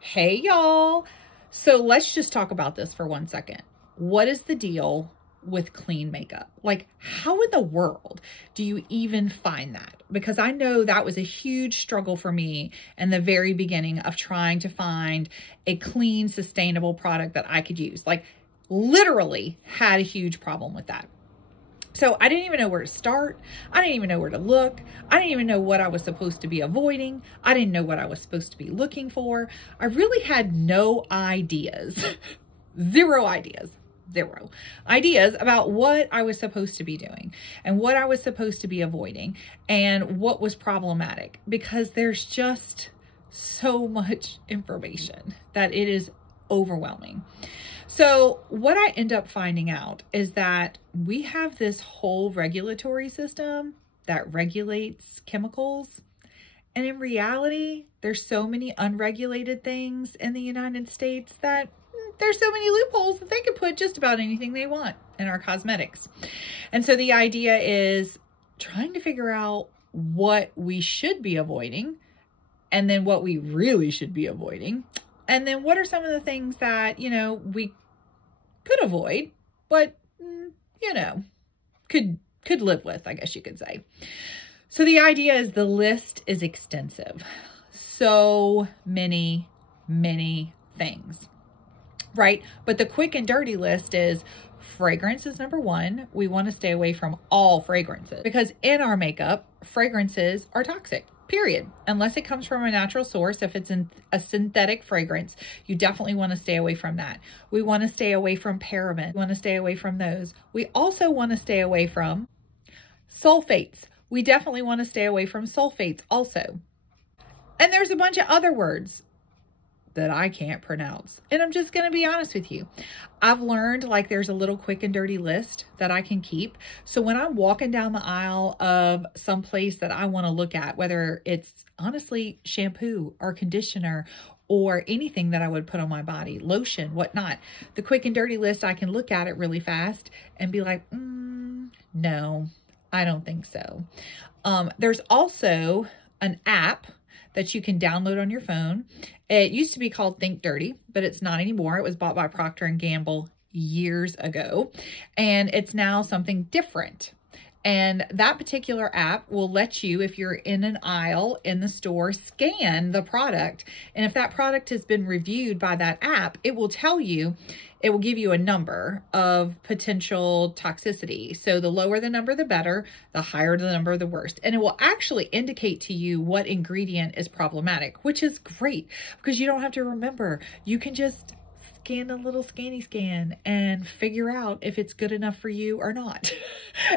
Hey y'all. So let's just talk about this for 1 second. What is the deal with clean makeup? Like, how in the world do you even find that? Because I know that was a huge struggle for me in the very beginning of trying to find a clean, sustainable product that I could use. Like, literally had a huge problem with that. So I didn't even know where to start. I didn't even know where to look. I didn't even know what I was supposed to be avoiding. I didn't know what I was supposed to be looking for. I really had no ideas, zero ideas about what I was supposed to be doing and what I was supposed to be avoiding and what was problematic, because there's just so much information that it is overwhelming. So what I end up finding out is that we have this whole regulatory system that regulates chemicals. And in reality, there's so many unregulated things in the United States that there's so many loopholes that they could put just about anything they want in our cosmetics. And so the idea is trying to figure out what we should be avoiding, and then what we really should be avoiding. And then what are some of the things that, you know, we could avoid, but, you know, could live with, I guess you could say. So the idea is the list is extensive. So many things, right? But the quick and dirty list is fragrance is number one. We want to stay away from all fragrances because in our makeup, fragrances are toxic. Period. Unless it comes from a natural source. If it's in a synthetic fragrance, you definitely want to stay away from that. We want to stay away from parabens. We want to stay away from those. We also want to stay away from sulfates. We definitely want to stay away from sulfates also. And there's a bunch of other words that I can't pronounce. And I'm just going to be honest with you. I've learned like there's a little quick and dirty list that I can keep. So when I'm walking down the aisle of some place that I want to look at, whether it's honestly shampoo or conditioner or anything that I would put on my body, lotion, whatnot, the quick and dirty list, I can look at it really fast and be like, no, I don't think so. There's also an app that you can download on your phone. It used to be called Think Dirty, but it's not anymore. It was bought by Procter & Gamble years ago, and it's now something different. And that particular app will let you, if you're in an aisle in the store, scan the product. And if that product has been reviewed by that app, it will tell you, it will give you a number of potential toxicity. So the lower the number, the better. The higher the number, the worse. And it will actually indicate to you what ingredient is problematic, which is great because you don't have to remember. You can just scan a little scanny scan and figure out if it's good enough for you or not.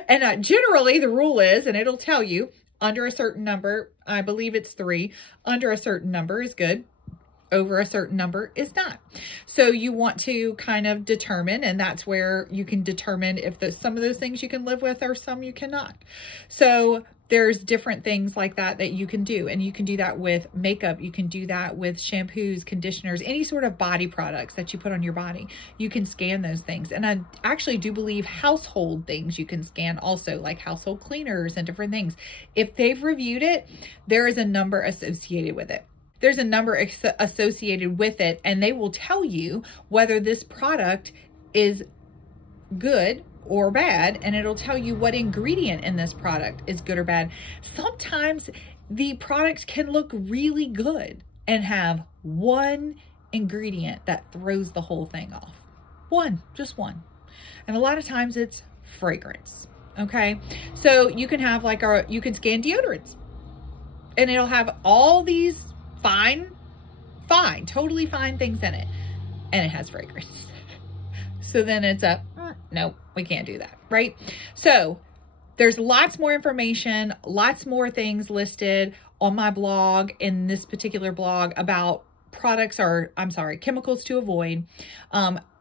And generally the rule is, and it'll tell you under a certain number, I believe it's 3, under a certain number is good. Over a certain number is not. So you want to kind of determine, and that's where you can determine if some of those things you can live with or some you cannot. So there's different things like that that you can do. And you can do that with makeup. You can do that with shampoos, conditioners, any sort of body products that you put on your body. You can scan those things. And I actually do believe household things you can scan also, like household cleaners and different things. If they've reviewed it, there is a number associated with it. There's a number associated with it, and they will tell you whether this product is good or bad, and it'll tell you what ingredient in this product is good or bad. Sometimes the product can look really good and have one ingredient that throws the whole thing off. Just one. And a lot of times it's fragrance, okay? So you can have like you can scan deodorants, and it'll have all these totally fine things in it, and it has fragrance. So then it's no, we can't do that, right? So there's lots more information, lots more things listed on my blog, in this particular blog, about chemicals to avoid.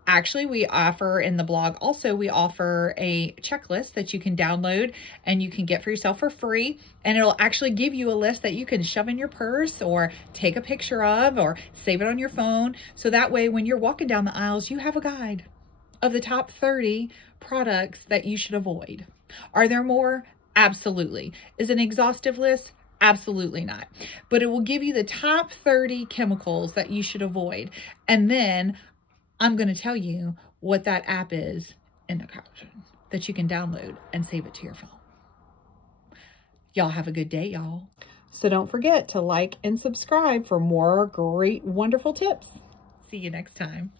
Actually, we offer in the blog also, we offer a checklist that you can download and you can get for yourself for free. And it'll actually give you a list that you can shove in your purse or take a picture of or save it on your phone. So that way, when you're walking down the aisles, you have a guide of the top 30 products that you should avoid. Are there more? Absolutely. Is it an exhaustive list? Absolutely not. But it will give you the top 30 chemicals that you should avoid. And then I'm going to tell you what that app is in the caption that you can download and save it to your phone. Y'all have a good day, y'all. So don't forget to like and subscribe for more great, wonderful tips. See you next time.